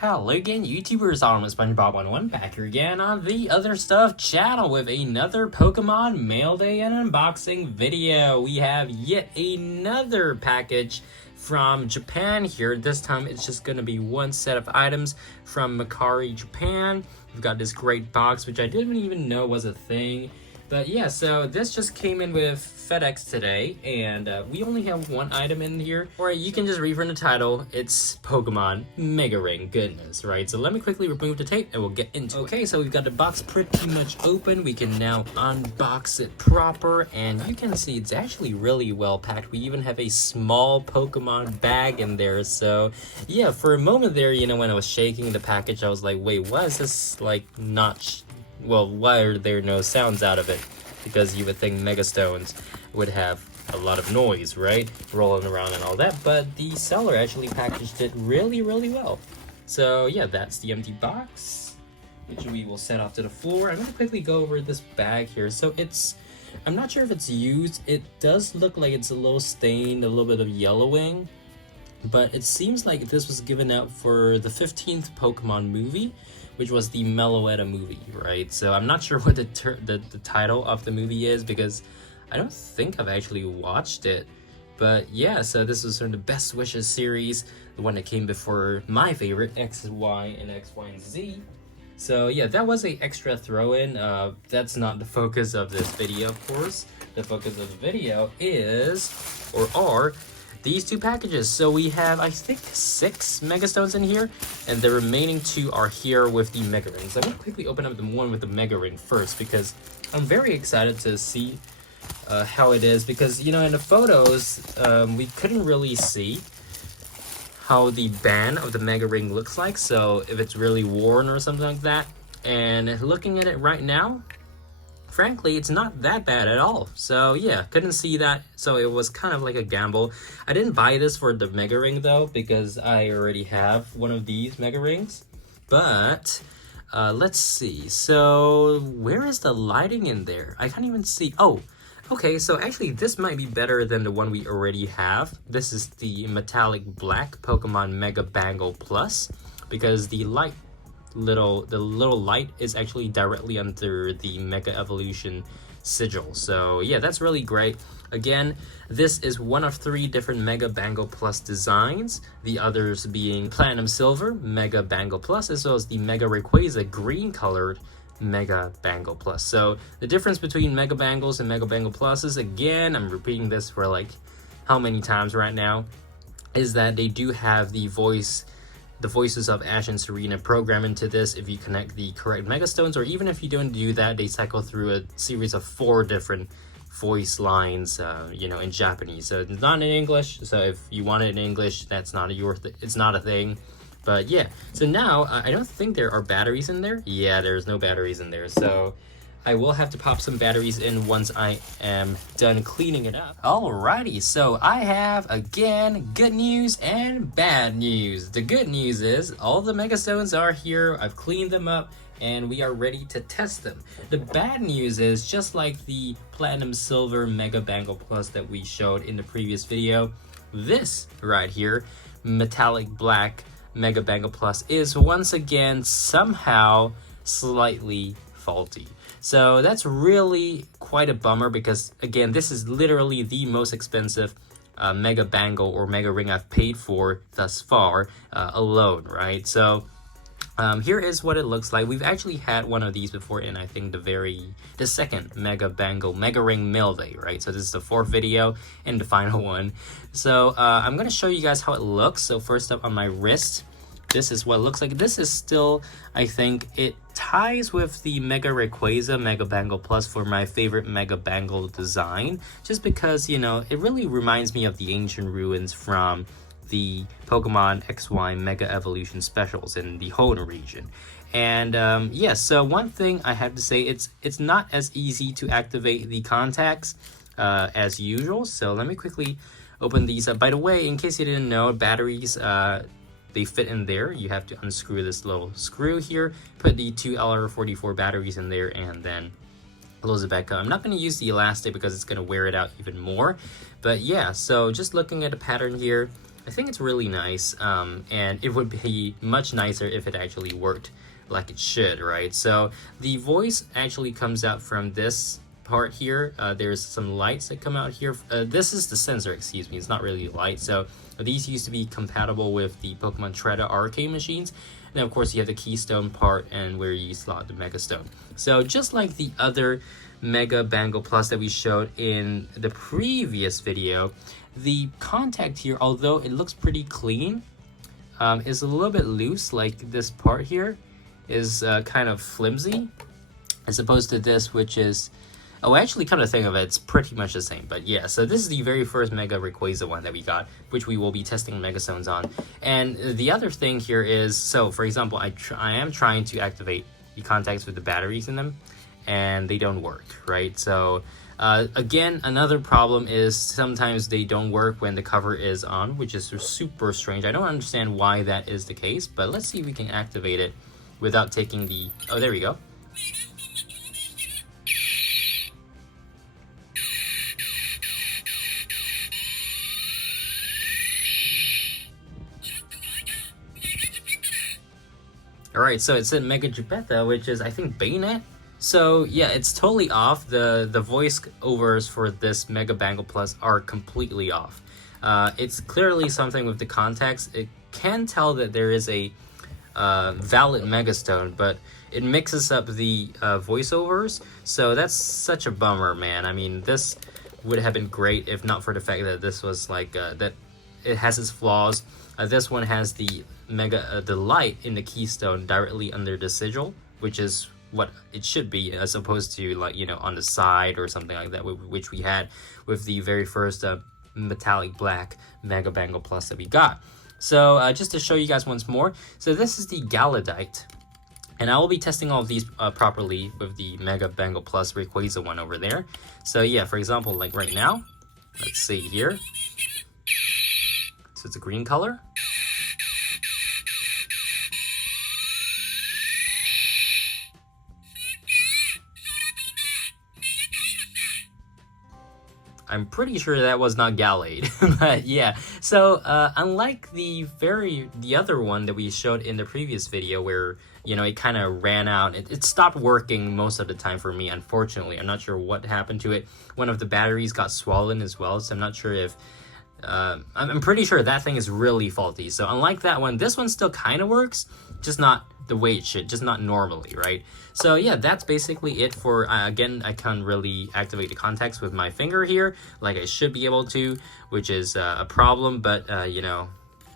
Hello again, YouTubers, I'm SpongeBob101 back here again on the Other Stuff channel with another Pokemon Mail Day and unboxing video. We have yet another package from Japan here. This time it's just going to be one set of items from Makari, Japan. We've got this great box, which I didn't even know was a thing. But yeah, so this just came in with FedEx today, and we only have one item in here. Or you can just read from the title, it's Pokemon Mega Ring. Goodness, right? So let me quickly remove the tape and we'll get into it. Okay, so we've got the box pretty much open. We can now unbox it proper, and you can see it's actually really well packed. We even have a small Pokemon bag in there. So yeah, for a moment there, you know, when I was shaking the package, I was like, wait, why is this like not... Well, why are there no sounds out of it? Because you would think Mega Stones would have a lot of noise, right? Rolling around and all that, but the seller actually packaged it really, really well. So yeah, that's the empty box, which we will set off to the floor. I'm gonna quickly go over this bag here. So I'm not sure if it's used. It does look like it's a little stained, a little bit of yellowing, but it seems like this was given out for the 15th Pokemon movie, which was the Meloetta movie, right? So I'm not sure what the title of the movie is, because I don't think I've actually watched it. But yeah, so this was from the Best Wishes series, the one that came before my favorite, X, Y, and X, Y, and Z. So yeah, that was an extra throw-in. That's not the focus of this video, of course. The focus of the video are these two packages. So we have, I think, 6 Mega Stones in here, and the remaining 2 are here with the Mega Rings. I'm gonna quickly open up the one with the Mega Ring first, because I'm very excited to see how it is, because, you know, in the photos, we couldn't really see how the band of the Mega Ring looks like, so if it's really worn or something like that. And looking at it right now, frankly, it's not that bad at all. So yeah, couldn't see that, so it was kind of like a gamble. I didn't buy this for the Mega Ring though, because I already have one of these Mega Rings. But let's see, so where is the lighting in there? I can't even see. Oh, okay, so actually this might be better than the one we already have. This is the metallic black Pokemon Mega Bangle Plus, because the little light is actually directly under the Mega Evolution sigil. So yeah, that's really great. Again, this is one of 3 different Mega Bangle Plus designs, the others being Platinum Silver Mega Bangle Plus, as well as the Mega Rayquaza green colored Mega Bangle Plus. So the difference between Mega Bangles and Mega Bangle Pluses, again, I'm repeating this for like how many times right now, is that they do have the voices of Ash and Serena programmed into this if you connect the correct Mega Stones, or even if you don't do that, they cycle through a series of 4 different voice lines, you know, in Japanese. So it's not in English, so if you want it in English, that's not it's not a thing. But yeah, so now I don't think there are batteries in there. Yeah, there's no batteries in there, so I will have to pop some batteries in once I am done cleaning it up. Alrighty, so I have, again, good news and bad news. The good news is all the Mega Stones are here. I've cleaned them up, and we are ready to test them. The bad news is, just like the Platinum Silver Mega Bangle Plus that we showed in the previous video, this right here, Metallic Black Mega Bangle Plus, is once again somehow slightly faulty. So that's really quite a bummer, because again, this is literally the most expensive Mega Bangle or Mega Ring I've paid for thus far alone, right? So here is what it looks like. We've actually had one of these before in, I think, the second Mega Bangle Mega Ring Mail Day, right? So this is the 4th video and the final one. So I'm gonna show you guys how it looks. So first up, on my wrist, this is what it looks like. This is still, I think, it ties with the Mega Rayquaza Mega Bangle Plus for my favorite Mega Bangle design, just because, you know, it really reminds me of the ancient ruins from the Pokemon XY Mega Evolution specials in the Hoenn region. And yeah, so one thing I have to say, it's not as easy to activate the contacts as usual. So let me quickly open these up. By the way, in case you didn't know, batteries, they fit in there. You have to unscrew this little screw here, put the 2 LR44 batteries in there, and then close it back up. I'm not going to use the elastic because it's going to wear it out even more. But yeah, so just looking at the pattern here, I think it's really nice, and it would be much nicer if it actually worked like it should, right? So the voice actually comes out from this part here. There's some lights that come out here. This is the sensor, excuse me. It's not really light. So these used to be compatible with the Pokemon Tretta arcade machines. And then of course you have the keystone part and where you slot the Mega Stone. So just like the other Mega Bangle Plus that we showed in the previous video, the contact here, although it looks pretty clean, is a little bit loose. Like this part here is kind of flimsy, as opposed to this, which is, oh, actually, come to think of it, it's pretty much the same. But yeah, so this is the very first Mega Rayquaza one that we got, which we will be testing Mega Stones on. And the other thing here is, so for example, I am trying to activate the contacts with the batteries in them, and they don't work, right? So again, another problem is sometimes they don't work when the cover is on, which is super strange. I don't understand why that is the case, but let's see if we can activate it without taking the, oh, there we go. Alright, so it said Mega Jupetta, which is, I think, Bayonet. So yeah, it's totally off. The voice overs for this Mega Bangle Plus are completely off. It's clearly something with the context. It can tell that there is a valid Mega Stone, but it mixes up the voiceovers. So that's such a bummer, man. I mean, this would have been great if not for the fact that this was like that it has its flaws. This one has the the light in the keystone directly under the sigil, which is what it should be, as opposed to, like, you know, on the side or something like that, which we had with the very first metallic black Mega Bangle Plus that we got. So just to show you guys once more, so this is the Galadite, and I will be testing all of these properly with the Mega Bangle Plus Rayquaza one over there. So yeah, for example, like right now, let's see here. So it's a green color. I'm pretty sure that was not Gallade, but yeah. So unlike the other one that we showed in the previous video, where, you know, it kind of ran out, it stopped working most of the time for me, unfortunately. I'm not sure what happened to it. One of the batteries got swollen as well, so I'm not sure if I'm pretty sure that thing is really faulty. So unlike that one, this one still kind of works, just not the way it should, just not normally, right? So yeah, that's basically it for, again, I can't really activate the contacts with my finger here like I should be able to, which is a problem, but you know,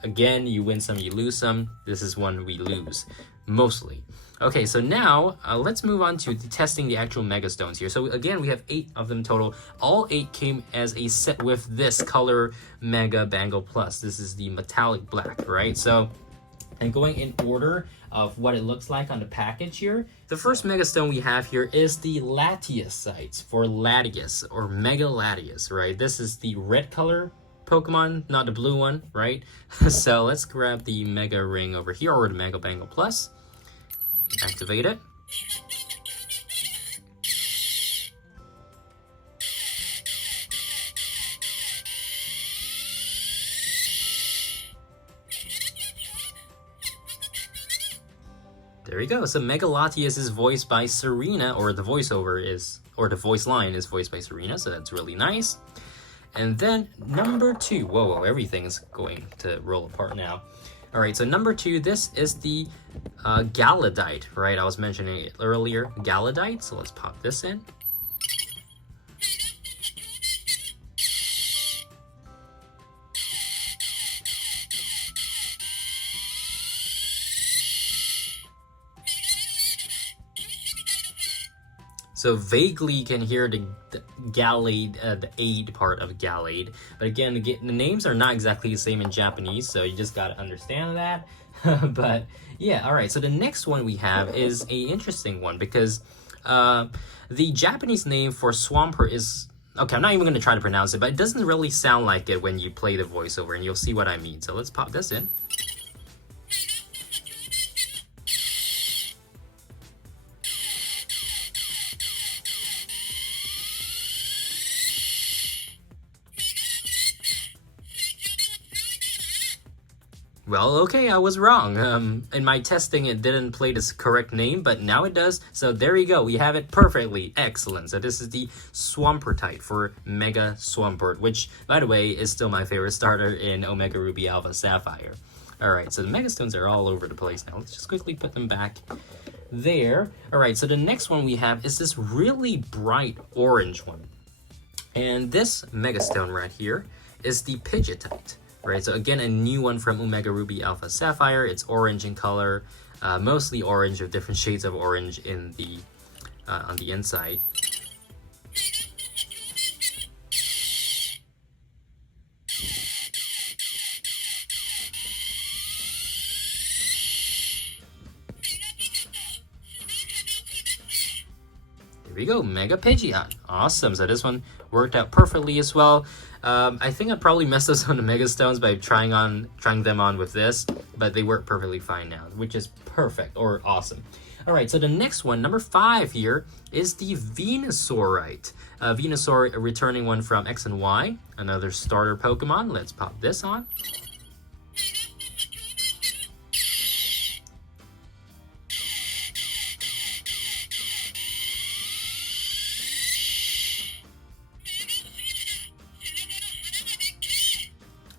again, you win some, you lose some. This is one we lose, mostly. Okay, so now let's move on to testing the actual Mega Stones here. So again, we have 8 of them total. All 8 came as a set with this color Mega Bangle Plus. This is the metallic black, right? So, and going in order of what it looks like on the package here, the first Mega Stone we have here is the Latias sites for Latias, or Mega Latias, right? This is the red color Pokemon, not the blue one, right? So let's grab the Mega Ring over here, or the Mega Bangle Plus. Activate it. There we go. So Mega Latias is voiced by Serena, or the voiceover is, or the voice line is voiced by Serena, so that's really nice. And then number 2, whoa, everything's going to roll apart now. All right, so number 2, this is the Galadite, right? I was mentioning it earlier, Galadite. So let's pop this in. So vaguely you can hear the Gallade, the aid part of Gallade. But again, the names are not exactly the same in Japanese, so you just gotta understand that. But yeah, all right. So the next one we have is a interesting one, because the Japanese name for Swampert is, okay, I'm not even gonna try to pronounce it, but it doesn't really sound like it when you play the voiceover, and you'll see what I mean. So let's pop this in. Well, okay, I was wrong. In my testing, it didn't play the correct name, but now it does. So there you go. We have it perfectly. Excellent. So this is the Swampert for Mega Swampert, which, by the way, is still my favorite starter in Omega Ruby Alpha Sapphire. Alright, so the Mega Stones are all over the place now. Let's just quickly put them back there. Alright, so the next one we have is this really bright orange one. And this Mega Stone right here is the Pidgeotite. Right, so again, a new one from Omega Ruby Alpha Sapphire. It's orange in color, mostly orange with different shades of orange in the on the inside. Here we go, Mega Pidgeot. Awesome, so this one worked out perfectly as well. I think I probably messed up on the Mega Stones by trying them on with this, but they work perfectly fine now, which is perfect or awesome. Alright, so the next one, number 5 here, is the Venusaurite. Venusaur, a returning one from X and Y, another starter Pokemon. Let's pop this on.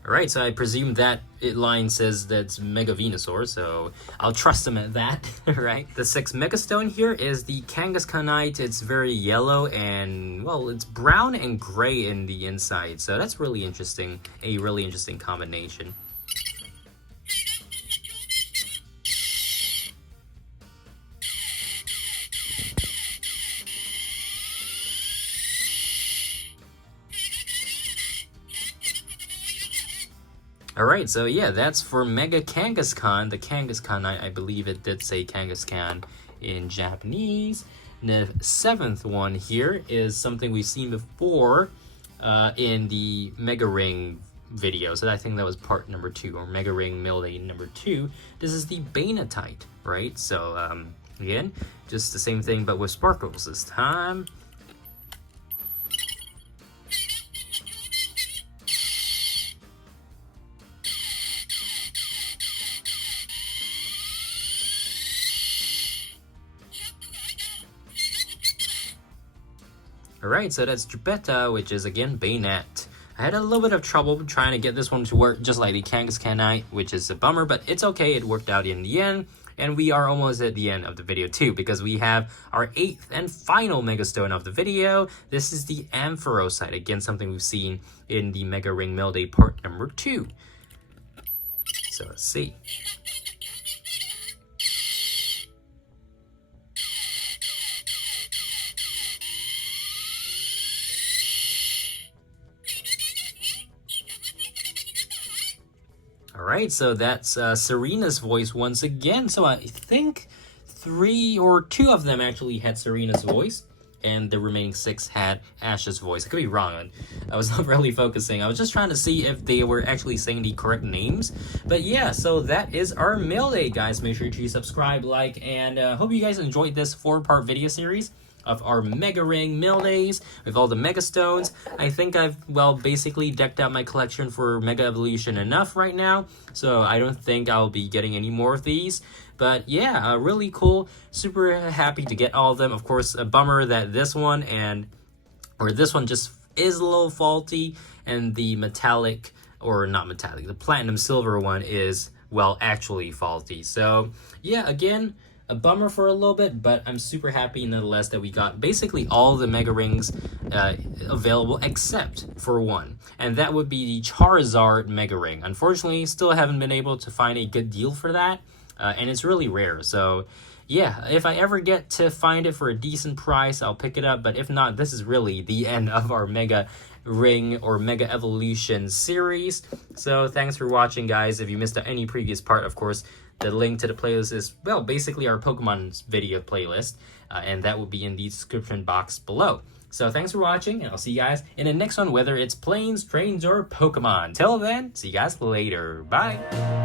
Alright, so I presume that line says that's Mega Venusaur, so I'll trust him at that, right? The 6th Mega Stone here is the Kangaskhanite. It's very yellow and, well, it's brown and gray in the inside, so that's really interesting, a really interesting combination. Alright, so yeah, that's for Mega Kangaskhan. The Kangaskhan, I believe it did say Kangaskhan in Japanese. And the 7th one here is something we've seen before in the Mega Ring video. So I think that was part number 2, or Mega Ring Milday number 2. This is the Banatite, right? So again, just the same thing but with sparkles this time. Alright, so that's Tretta, which is again Bayonet. I had a little bit of trouble trying to get this one to work just like the Kangaskhanite, which is a bummer, but it's okay, it worked out in the end. And we are almost at the end of the video too, because we have our 8th and final Mega Stone of the video. This is the Ampharosite, again something we've seen in the Mega Ring Milday part number 2. So let's see. Alright, so that's Serena's voice once again. So I think 3 or 2 of them actually had Serena's voice, and the remaining 6 had Ash's voice. I could be wrong. I was not really focusing. I was just trying to see if they were actually saying the correct names. But yeah, so that is our mail day, guys. Make sure to subscribe, like, and hope you guys enjoyed this 4-part video series of our Mega Ring Mail Days with all the Mega Stones. I think I've, well, basically decked out my collection for Mega Evolution enough right now, so I don't think I'll be getting any more of these. But yeah, really cool. Super happy to get all of them. Of course, a bummer that this one this one just is a little faulty, and the metallic, or not metallic, the platinum silver one is, well, actually faulty. So yeah, again, a bummer for a little bit, but I'm super happy nonetheless that we got basically all the Mega Rings available except for one, and that would be the Charizard Mega Ring. Unfortunately, still haven't been able to find a good deal for that, and it's really rare. So yeah, if I ever get to find it for a decent price, I'll pick it up, but if not, this is really the end of our Mega Ring or Mega Evolution series. So thanks for watching, guys. If you missed out any previous part, of course, the link to the playlist is, well, basically our Pokemon video playlist, and that will be in the description box below. So thanks for watching, and I'll see you guys in the next one, whether it's planes, trains, or Pokemon. Till then, see you guys later. Bye!